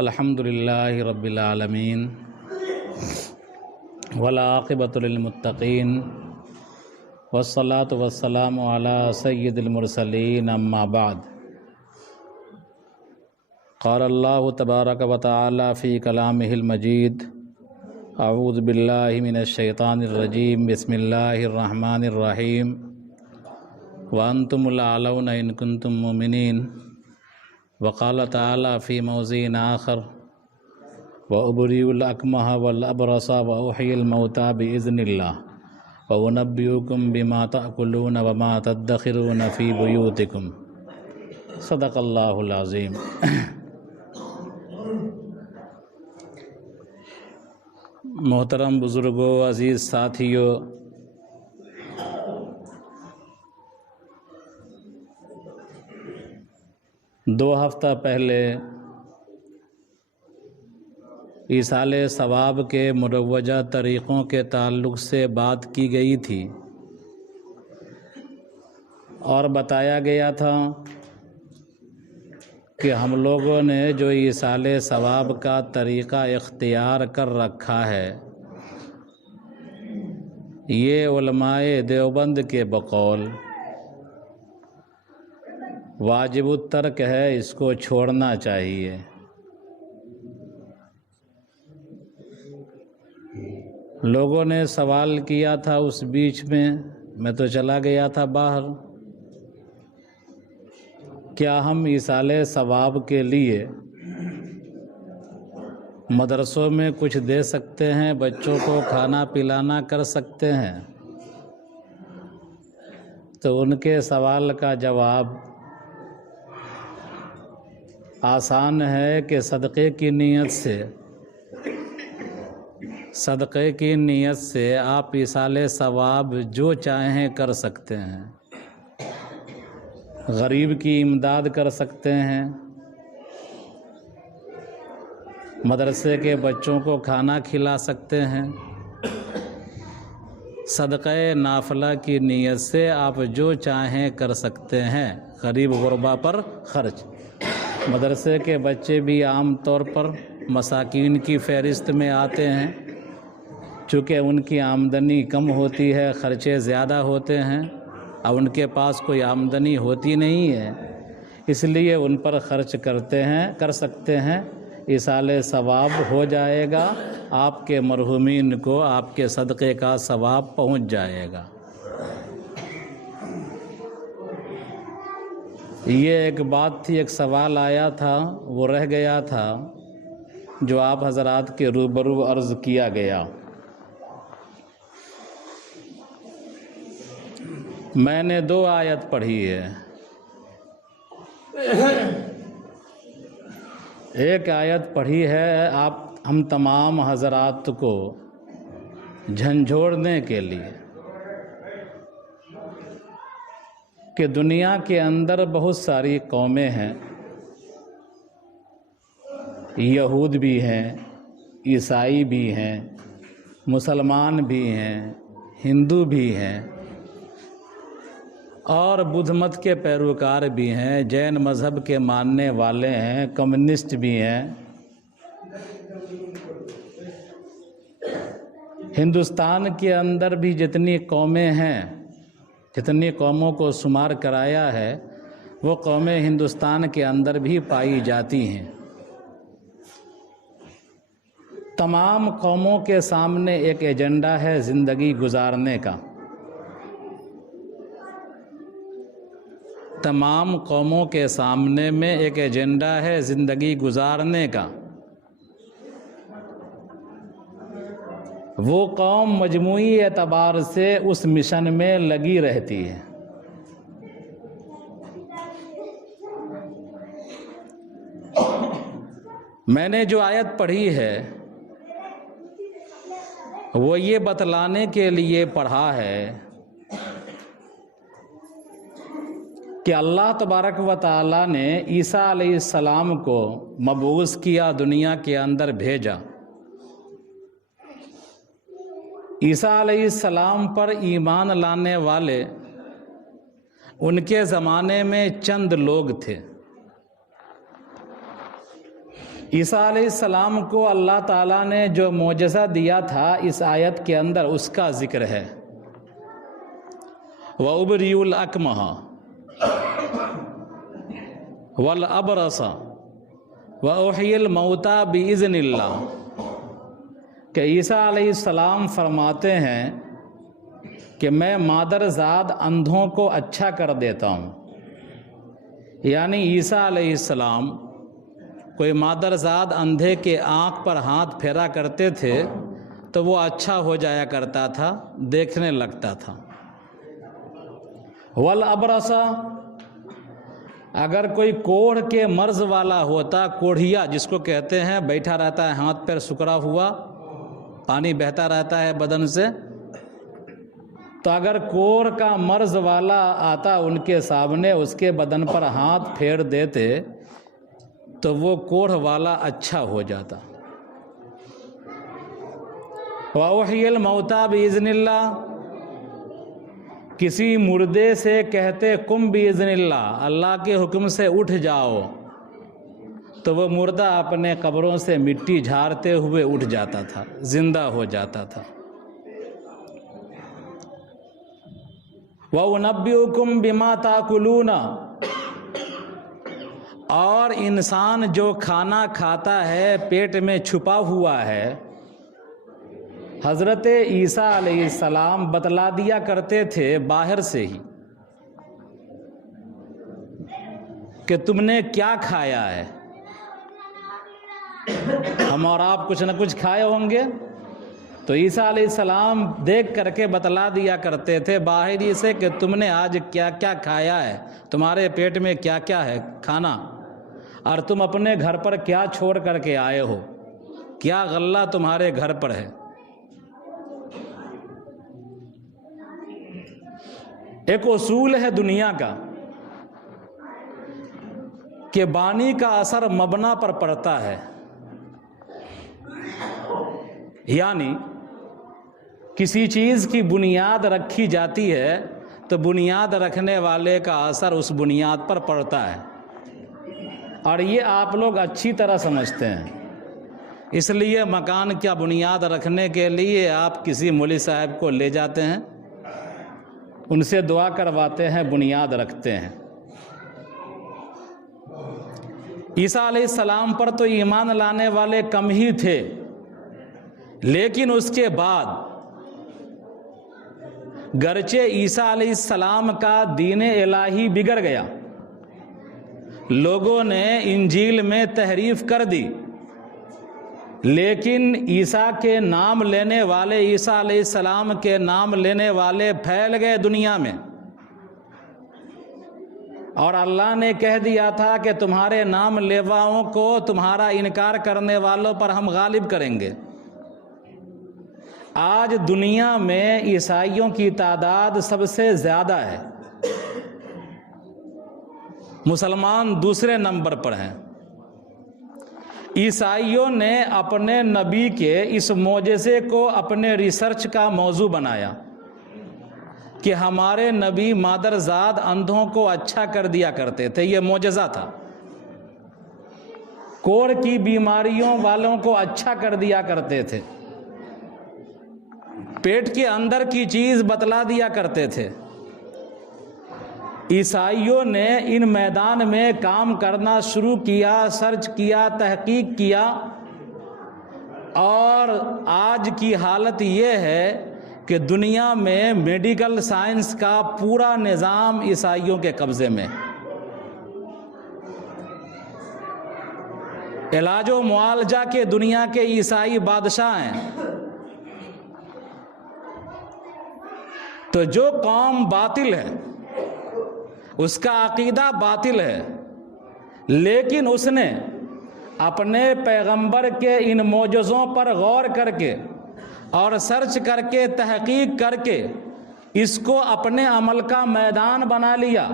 الحمد للہ رب العالمین والعاقبۃ للمتقین والصلاة والسلام علی سید المرسلین اما بعد قال اللہ تبارک و تعالی فی کلامہ المجید اعوذ باللہ من الشیطان الرجیم بسم اللہ الرحمن الرحیم وانتم الاعلون ان کنتم مؤمنین وقال تعالی فی موضع آخر وَأُبْرِئُ الْأَكْمَحَ وَالْأَبْرَصَ وَأُحْيِي الْمَوْتَى بِإِذْنِ اللَّهِ وَأُنَبِّئُكُم بِمَا تَأْكُلُونَ وَمَا تَدَّخِرُونَ فِي بُيُوتِكُمْ صدق اللہ العظیم۔ محترم بزرگوں، عزیز ساتھیوں، دو ہفتہ پہلے ایصال ثواب کے مروجہ طریقوں کے تعلق سے بات کی گئی تھی اور بتایا گیا تھا کہ ہم لوگوں نے جو ایصال ثواب کا طریقہ اختیار کر رکھا ہے یہ علماء دیوبند کے بقول واجب الترک ہے، اس کو چھوڑنا چاہیے۔ لوگوں نے سوال کیا تھا، اس بیچ میں تو چلا گیا تھا باہر، کیا ہم ایصال ثواب کے لیے مدرسوں میں کچھ دے سکتے ہیں، بچوں کو کھانا پلانا کر سکتے ہیں؟ تو ان کے سوال کا جواب آسان ہے کہ صدقے کی نیت سے آپ ایصال ثواب جو چاہیں کر سکتے ہیں۔ غریب کی امداد کر سکتے ہیں، مدرسے کے بچوں کو کھانا کھلا سکتے ہیں، صدقہ نافلہ کی نیت سے آپ جو چاہیں کر سکتے ہیں۔ غریب غربا پر خرچ، مدرسے کے بچے بھی عام طور پر مساکین کی فہرست میں آتے ہیں، چونکہ ان کی آمدنی کم ہوتی ہے، خرچے زیادہ ہوتے ہیں اور ان کے پاس کوئی آمدنی ہوتی نہیں ہے، اس لیے ان پر خرچ کر سکتے ہیں۔ ایصال ثواب ہو جائے گا، آپ کے مرحومین کو آپ کے صدقے کا ثواب پہنچ جائے گا۔ یہ ایک بات تھی، ایک سوال آیا تھا، وہ رہ گیا تھا جو آپ حضرات کے روبرو عرض کیا گیا۔ میں نے 2 آیت پڑھی ہے، ایک آیت پڑھی ہے ہم تمام حضرات کو جھنجھوڑنے کے لیے کہ دنیا کے اندر بہت ساری قومیں ہیں، یہود بھی ہیں، عیسائی بھی ہیں، مسلمان بھی ہیں، ہندو بھی ہیں اور بدھ مت کے پیروکار بھی ہیں، جین مذہب کے ماننے والے ہیں، کمیونسٹ بھی ہیں۔ ہندوستان کے اندر بھی جتنی قومیں ہیں، جتنی قوموں کو شمار کرایا ہے، وہ قومیں ہندوستان کے اندر بھی پائی جاتی ہیں۔ تمام قوموں کے سامنے ایک ایجنڈا ہے زندگی گزارنے کا، تمام قوموں کے سامنے میں ایک ایجنڈا ہے زندگی گزارنے کا۔ وہ قوم مجموعی اعتبار سے اس مشن میں لگی رہتی ہے۔ میں نے جو آیت پڑھی ہے وہ یہ بتلانے کے لیے پڑھا ہے کہ اللہ تبارک و تعالی نے عیسیٰ علیہ السلام کو مبعوث کیا، دنیا کے اندر بھیجا۔ عیسیٰ علیہ السلام پر ایمان لانے والے ان کے زمانے میں چند لوگ تھے، عیسیٰ علیہ السلام کو اللہ تعالیٰ نے جو معجزہ دیا تھا اس آیت کے اندر اس کا ذکر ہے۔ وَأُبْرِئُ الْأَكْمَحَ وَالْأَبْرَصَ وَأُحْيِي الْمَوْتَى بِإِذْنِ اللَّهِ، کہ عیسیٰ علیہ السلام فرماتے ہیں کہ میں مادرزاد اندھوں کو اچھا کر دیتا ہوں، یعنی عیسیٰ علیہ السلام کوئی مادرزاد اندھے کے آنکھ پر ہاتھ پھیرا کرتے تھے تو وہ اچھا ہو جایا کرتا تھا، دیکھنے لگتا تھا۔ والابرص، اگر کوئی کوڑھ کے مرض والا ہوتا، کوڑھیا جس کو کہتے ہیں، بیٹھا رہتا ہے ہاتھ پیر سکڑا ہوا، پانی بہتا رہتا ہے بدن سے، تو اگر کوڑھ کا مرض والا آتا ان کے سامنے، اس کے بدن پر ہاتھ پھیر دیتے تو وہ کوڑھ والا اچھا ہو جاتا۔ وَأُحْيِي الْمَوْتَى بِإِذْنِ اللَّهِ، کسی مردے سے کہتے قُمْ بِإِذْنِ اللَّهِ، اللہ کے حکم سے اٹھ جاؤ، تو وہ مردہ اپنے قبروں سے مٹی جھاڑتے ہوئے اٹھ جاتا تھا، زندہ ہو جاتا تھا۔ وَأُنَبِّئُكُمْ بِمَا تَأْكُلُونَ، اور انسان جو کھانا کھاتا ہے پیٹ میں چھپا ہوا ہے، حضرت عیسیٰ علیہ السلام بتلا دیا کرتے تھے باہر سے ہی کہ تم نے کیا کھایا ہے۔ ہم اور آپ کچھ نہ کچھ کھائے ہوں گے، تو عیسیٰ علیہ السلام دیکھ کر کے بتلا دیا کرتے تھے باہری سے کہ تم نے آج کیا کیا کھایا ہے، تمہارے پیٹ میں کیا کیا ہے کھانا، اور تم اپنے گھر پر کیا چھوڑ کر کے آئے ہو، کیا غلہ تمہارے گھر پر ہے۔ ایک اصول ہے دنیا کا کہ بانی کا اثر مبنا پر پڑتا ہے، یعنی کسی چیز کی بنیاد رکھی جاتی ہے تو بنیاد رکھنے والے کا اثر اس بنیاد پر پڑتا ہے، اور یہ آپ لوگ اچھی طرح سمجھتے ہیں۔ اس لیے مکان کا بنیاد رکھنے کے لیے آپ کسی مولوی صاحب کو لے جاتے ہیں، ان سے دعا کرواتے ہیں، بنیاد رکھتے ہیں۔ عیسیٰ علیہ السلام پر تو ایمان لانے والے کم ہی تھے، لیکن اس کے بعد گرچہ عیسیٰ علیہ السلام کا دین الہی بگڑ گیا، لوگوں نے انجیل میں تحریف کر دی، لیکن عیسیٰ کے نام لینے والے، عیسیٰ علیہ السلام کے نام لینے والے پھیل گئے دنیا میں، اور اللہ نے کہہ دیا تھا کہ تمہارے نام لیواؤں کو، تمہارا انکار کرنے والوں پر ہم غالب کریں گے۔ آج دنیا میں عیسائیوں کی تعداد سب سے زیادہ ہے، مسلمان دوسرے نمبر پر ہیں۔ عیسائیوں نے اپنے نبی کے اس معجزے کو اپنے ریسرچ کا موضوع بنایا کہ ہمارے نبی مادرزاد اندھوں کو اچھا کر دیا کرتے تھے، یہ معجزہ تھا۔ کوڑھ کی بیماریوں والوں کو اچھا کر دیا کرتے تھے، پیٹ کے اندر کی چیز بتلا دیا کرتے تھے۔ عیسائیوں نے ان میدان میں کام کرنا شروع کیا، سرچ کیا، تحقیق کیا، اور آج کی حالت یہ ہے کہ دنیا میں میڈیکل سائنس کا پورا نظام عیسائیوں کے قبضے میں، علاج و معالجہ کے دنیا کے عیسائی بادشاہ ہیں۔ تو جو قوم باطل ہے، اس کا عقیدہ باطل ہے، لیکن اس نے اپنے پیغمبر کے ان معجزوں پر غور کر کے اور سرچ کر کے تحقیق کر کے اس کو اپنے عمل کا میدان بنا لیا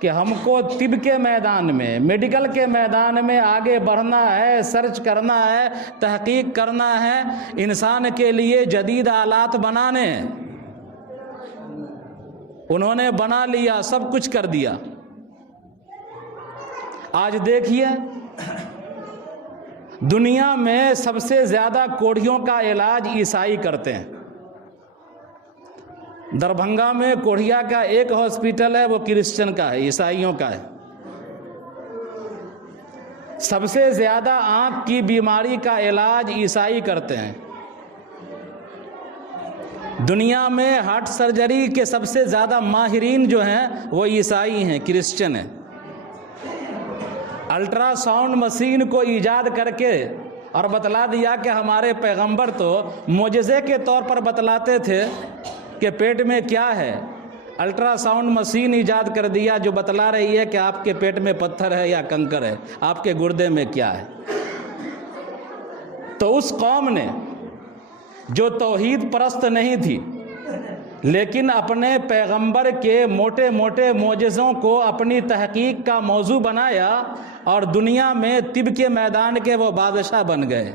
کہ ہم کو طب کے میدان میں، میڈیکل کے میدان میں آگے بڑھنا ہے، سرچ کرنا ہے، تحقیق کرنا ہے، انسان کے لیے جدید آلات بنانے ہیں۔ انہوں نے بنا لیا، سب کچھ کر دیا۔ آج دیکھیے دنیا میں سب سے زیادہ کوڑھیوں کا علاج عیسائی کرتے ہیں. دربھنگا میں کوڑھیا کا ایک ہاسپٹل ہے، وہ کرسچن کا ہے، عیسائیوں کا ہے. سب سے زیادہ آنکھ کی بیماری کا علاج عیسائی کرتے ہیں. دنیا میں ہارٹ سرجری کے سب سے زیادہ ماہرین جو ہیں وہ عیسائی ہیں، کرسچن ہیں. الٹرا ساؤنڈ مشین کو ایجاد کر کے اور بتلا دیا کہ ہمارے پیغمبر تو معجزے کے طور پر بتلاتے تھے کہ پیٹ میں کیا ہے. الٹرا ساؤنڈ مشین ایجاد کر دیا جو بتلا رہی ہے کہ آپ کے پیٹ میں پتھر ہے یا کنکر ہے، آپ کے گردے میں کیا ہے. تو اس قوم نے جو توحید پرست نہیں تھی لیکن اپنے پیغمبر کے موٹے موٹے معجزوں کو اپنی تحقیق کا موضوع بنایا اور دنیا میں طب کے میدان کے وہ بادشاہ بن گئے.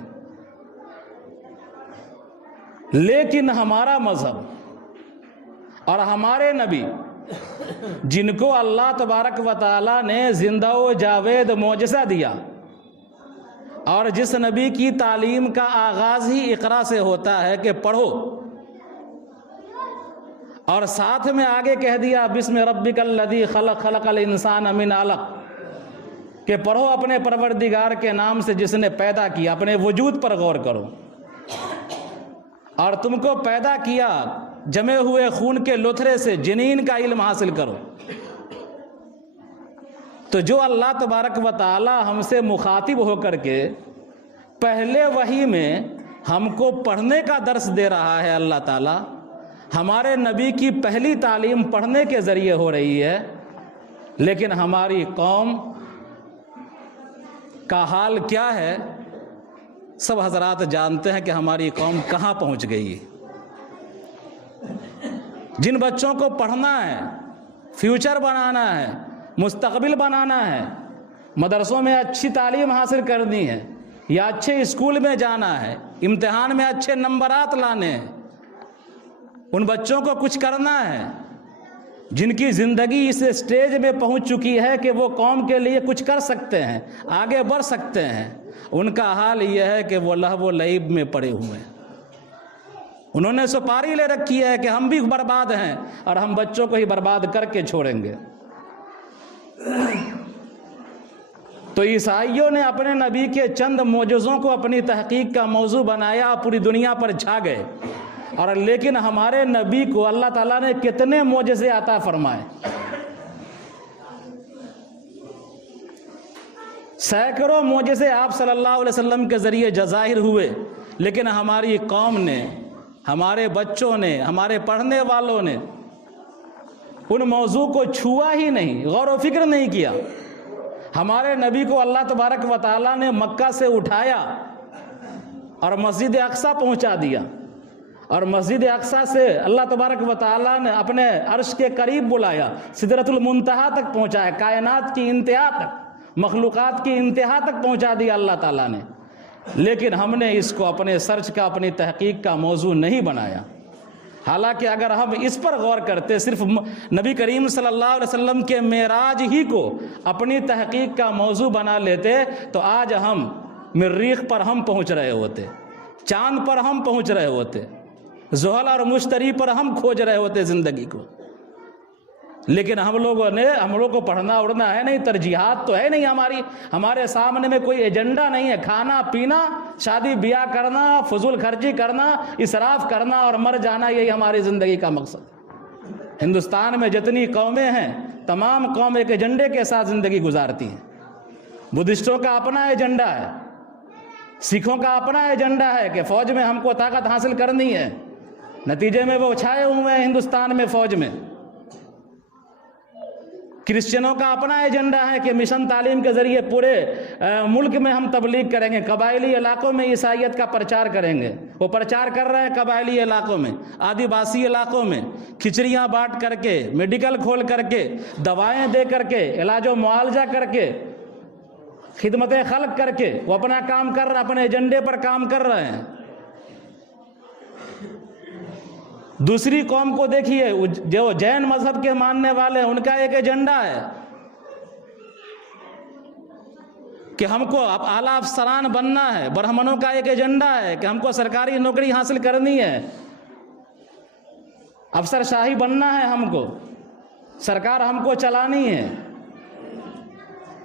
لیکن ہمارا مذہب اور ہمارے نبی، جن کو اللہ تبارک و تعالیٰ نے زندہ و جاوید معجزہ دیا، اور جس نبی کی تعلیم کا آغاز ہی اقرا سے ہوتا ہے کہ پڑھو، اور ساتھ میں آگے کہہ دیا بسم ربک الذی خلق خلق الانسان من علق، کہ پڑھو اپنے پروردگار کے نام سے جس نے پیدا کیا. اپنے وجود پر غور کرو. اور تم کو پیدا کیا جمے ہوئے خون کے لوتھڑے سے، جنین کا علم حاصل کرو. تو جو اللہ تبارک و تعالی ہم سے مخاطب ہو کر کے پہلے وحی میں ہم کو پڑھنے کا درس دے رہا ہے، اللہ تعالی ہمارے نبی کی پہلی تعلیم پڑھنے کے ذریعے ہو رہی ہے. لیکن ہماری قوم کا حال کیا ہے سب حضرات جانتے ہیں کہ ہماری قوم کہاں پہنچ گئی ہے. جن بچوں کو پڑھنا ہے، فیوچر بنانا ہے، مستقبل بنانا ہے، مدرسوں میں اچھی تعلیم حاصل کرنی ہے یا اچھے اسکول میں جانا ہے، امتحان میں اچھے نمبرات لانے ہیں، ان بچوں کو کچھ کرنا ہے، جن کی زندگی اس اسٹیج میں پہنچ چکی ہے کہ وہ قوم کے لیے کچھ کر سکتے ہیں، آگے بڑھ سکتے ہیں، ان کا حال یہ ہے کہ وہ لہو و لعب میں پڑے ہوئے ہیں. انہوں نے سپاری لے رکھی ہے کہ ہم بھی برباد ہیں اور ہم بچوں کو ہی برباد کر کے چھوڑیں گے. تو عیسائیوں نے اپنے نبی کے چند معجزوں کو اپنی تحقیق کا موضوع بنایا، پوری دنیا پر چھا گئے. اور لیکن ہمارے نبی کو اللہ تعالیٰ نے کتنے معجزے عطا فرمائے. سینکڑوں معجزے آپ صلی اللہ علیہ وسلم کے ذریعے ظاہر ہوئے، لیکن ہماری قوم نے، ہمارے بچوں نے، ہمارے پڑھنے والوں نے ان موضوع کو چھوا ہی نہیں، غور و فکر نہیں کیا. ہمارے نبی کو اللہ تبارک و تعالیٰ نے مکہ سے اٹھایا اور مسجد اقصیٰ پہنچا دیا، اور مسجد اقصیٰ سے اللہ تبارک و تعالیٰ نے اپنے عرش کے قریب بلایا، سدرۃ المنتہا تک پہنچایا، کائنات کی انتہا تک، مخلوقات کی انتہا تک پہنچا دیا اللہ تعالیٰ نے. لیکن ہم نے اس کو اپنے سرچ کا، اپنی تحقیق کا موضوع نہیں بنایا. حالانکہ اگر ہم اس پر غور کرتے، صرف نبی کریم صلی اللہ علیہ وسلم کے معراج ہی کو اپنی تحقیق کا موضوع بنا لیتے تو آج ہم مریخ پر ہم پہنچ رہے ہوتے، چاند پر ہم پہنچ رہے ہوتے، زحل اور مشتری پر ہم کھوج رہے ہوتے زندگی کو. لیکن ہم لوگوں کو پڑھنا اڑنا ہے نہیں، ترجیحات تو ہے نہیں ہمارے سامنے میں کوئی ایجنڈا نہیں ہے. کھانا پینا، شادی بیاہ کرنا، فضول خرچی کرنا، اسراف کرنا اور مر جانا، یہی ہماری زندگی کا مقصد. ہندوستان میں جتنی قومیں ہیں تمام قوم ایک ایجنڈے کے ساتھ زندگی گزارتی ہیں. بدھسٹوں کا اپنا ایجنڈا ہے، سکھوں کا اپنا ایجنڈا ہے کہ فوج میں ہم کو طاقت حاصل کرنی ہے، نتیجے میں وہ چھائے ہوئے ہیں ہندوستان میں فوج میں. کرسچنوں کا اپنا ایجنڈا ہے کہ مشن تعلیم کے ذریعے پورے ملک میں ہم تبلیغ کریں گے، قبائلی علاقوں میں عیسائیت کا پرچار کریں گے. وہ پرچار کر رہے ہیں قبائلی علاقوں میں، آدیواسی علاقوں میں، کھچڑیاں بانٹ کر کے، میڈیکل کھول کر کے، دوائیں دے کر کے، علاج و معالجہ کر کے، خدمت خلق کر کے وہ اپنا کام کر رہے ہیں، اپنے ایجنڈے پر کام کر رہے ہیں. دوسری قوم کو دیکھیے، جو جین مذہب کے ماننے والے ہیں، ان کا ایک ایجنڈا ہے. کہ ہم کو اب اعلیٰ افسران بننا ہے، برہمنوں کا ایک ایجنڈا ہے کہ ہم کو سرکاری نوکری حاصل کرنی ہے، افسر شاہی بننا ہے، ہم کو سرکار ہم کو چلانی ہے۔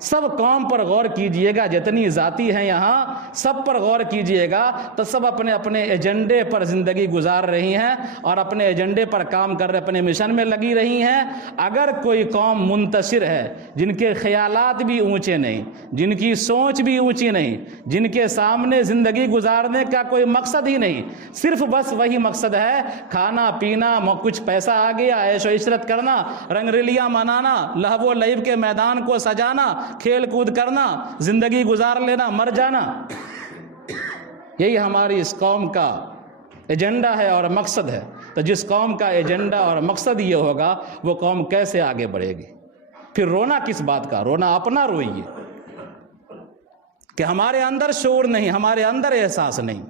سب قوم پر غور کیجئے گا، جتنی ذاتی ہیں یہاں سب پر غور کیجئے گا تو سب اپنے اپنے ایجنڈے پر زندگی گزار رہی ہیں اور اپنے ایجنڈے پر کام کر رہے، اپنے مشن میں لگی رہی ہیں۔ اگر کوئی قوم منتشر ہے، جن کے خیالات بھی اونچے نہیں، جن کی سوچ بھی اونچی نہیں، جن کے سامنے زندگی گزارنے کا کوئی مقصد ہی نہیں، صرف بس وہی مقصد ہے کھانا پینا، کچھ پیسہ آ گیا، عیش و عشرت کرنا، رنگ ریلیاں منانا، لہو و لعب کے میدان کو سجانا، کھیل کود کرنا، زندگی گزار لینا، مر جانا، یہی ہماری اس قوم کا ایجنڈا ہے اور مقصد ہے۔ تو جس قوم کا ایجنڈا اور مقصد یہ ہوگا وہ قوم کیسے آگے بڑھے گی؟ پھر رونا کس بات کا؟ رونا اپنا روئیے کہ ہمارے اندر شعور نہیں، ہمارے اندر احساس نہیں۔